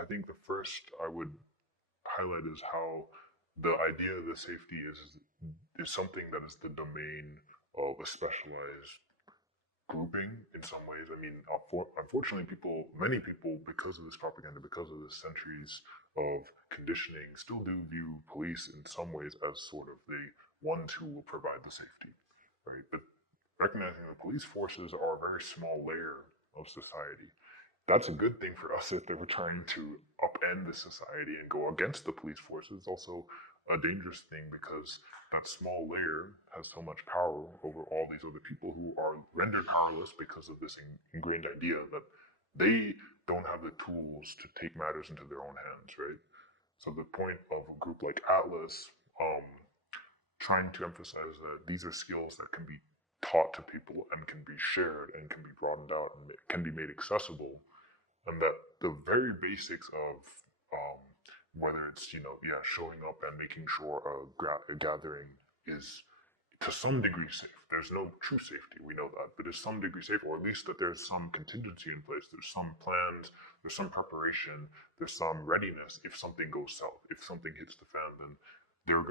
I think the first I would highlight is how the idea of the safety is something that is the domain of a specialized grouping in some ways. I mean, unfortunately, many people, because of this propaganda, because of the centuries of conditioning, still do view police in some ways as sort of the ones who will provide the safety, right? But recognizing the police forces are a very small layer of society. That's a good thing for us if they were trying to upend the society and go against the police forces. It's also a dangerous thing because that small layer has so much power over all these other people who are rendered powerless because of this ingrained idea that they don't have the tools to take matters into their own hands, right? So the point of a group like Atlas, um, trying to emphasize that these are skills that can be taught to people and can be shared and can be broadened out and can be made accessible, and that the very basics of um, whether it's showing up and making sure a gathering is to some degree safe. There's no true safety, we know that, but there's some degree safe, or at least that there's some contingency in place. There's some plans, there's some preparation, there's some readiness if something goes south. If something hits the fan, then there's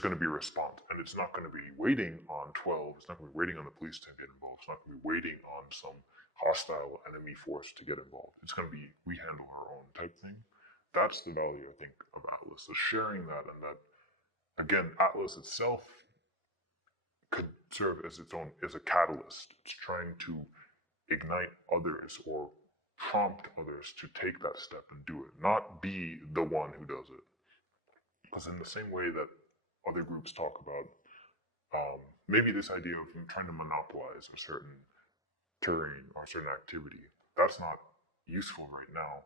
going to be a response, and it's not going to be waiting on 12. It's not going to be waiting on the police to get involved. It's not going to be waiting on some hostile enemy force to get involved. It's going to be we handle our own type thing. That's the value, I think, of Atlas. So sharing that, and that again, Atlas itself could serve as its own as a catalyst. It's trying to ignite others or prompt others to take that step and do it, not be the one who does it. Because in the same way that other groups talk about maybe this idea of trying to monopolize a certain terrain or a certain activity, that's not useful right now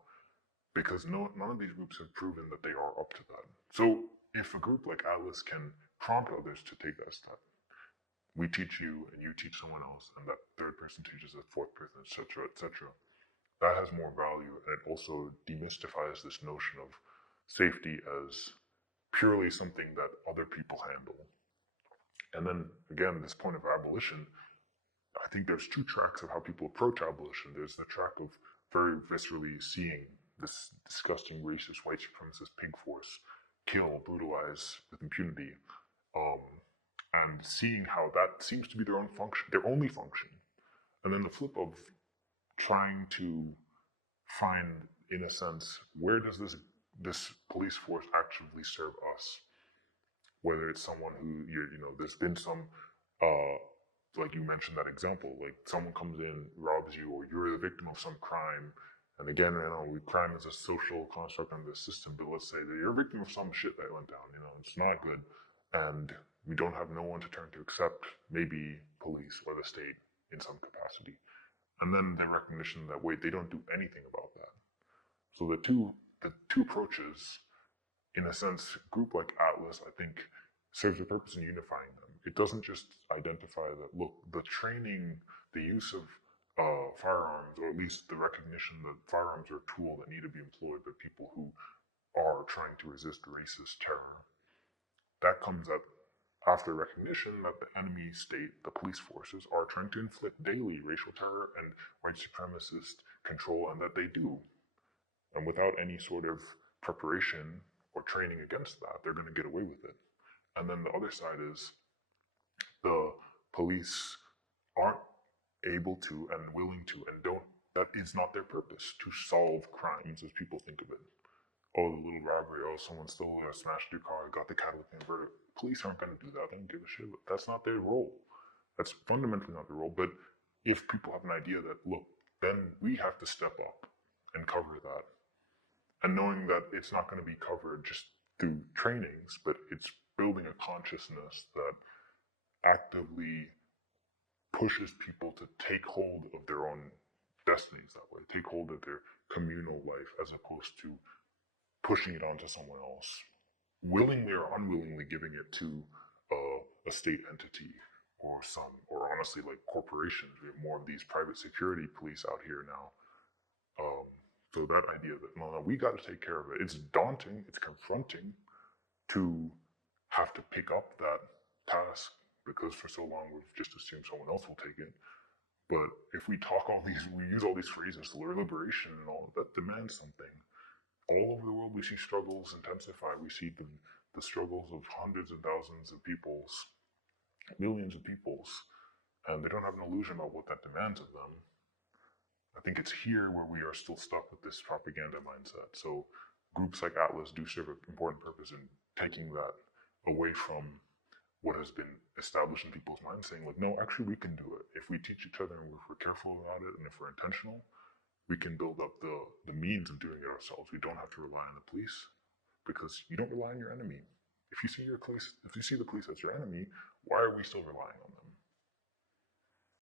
because none of these groups have proven that they are up to that. So if a group like Atlas can prompt others to take that step, we teach you and you teach someone else, and that third person teaches a fourth person, etc., etc. That has more value, and it also demystifies this notion of safety as purely something that other people handle. And then again, this point of abolition, I think there's two tracks of how people approach abolition. There's the track of very viscerally seeing this disgusting racist white supremacist pig force kill, brutalize with impunity, um, and seeing how that seems to be their own function, their only function. And then the flip of trying to find, in a sense, where does this police force actually serve us? Whether it's someone who there's been some, uh, like you mentioned that example, like someone comes in, robs you, or you're the victim of some crime. And again, crime is a social construct under the system, but let's say that you're a victim of some shit that went down. It's not good, and we don't have no one to turn to except maybe police or the state in some capacity. And then the recognition that wait, they don't do anything about that. So the two approaches, in a sense, a group like Atlas, I think, serves a purpose in unifying them. It doesn't just identify that, look, the training, the use of firearms, or at least the recognition that firearms are a tool that need to be employed by people who are trying to resist racist terror. That comes up after recognition that the enemy state, the police forces, are trying to inflict daily racial terror and white supremacist control, and that they do. And without any sort of preparation or training against that, they're going to get away with it. And then the other side is the police aren't able to and willing to and don't, that is not their purpose to solve crimes as people think of it. Oh, the little robbery, oh, someone stole or smashed your car, got the catalytic converter. Police aren't going to do that. They don't give a shit. That's not their role. That's fundamentally not their role. But if people have an idea that, look, then we have to step up and cover that, and knowing that it's not going to be covered just through trainings, but it's building a consciousness that actively pushes people to take hold of their own destinies that way, take hold of their communal life as opposed to pushing it onto someone else, willingly or unwillingly giving it to a state entity or honestly like corporations. We have more of these private security police out here now. Um, so that idea that no, we got to take care of it. It's daunting. It's confronting to have to pick up that task because for so long we've just assumed someone else will take it. But if we use all these phrases, liberation and all, that demands something. all over the world, we see struggles intensify. We see the struggles of hundreds of thousands of peoples, millions of peoples, and they don't have an illusion about what that demands of them. I think it's here where we are still stuck with this propaganda mindset. So groups like Atlas do serve an important purpose in taking that away from what has been established in people's minds, saying like, no, actually we can do it. If we teach each other and if we're careful about it and if we're intentional, we can build up the means of doing it ourselves. We don't have to rely on the police because you don't rely on your enemy. If you see the police as your enemy, why are we still relying on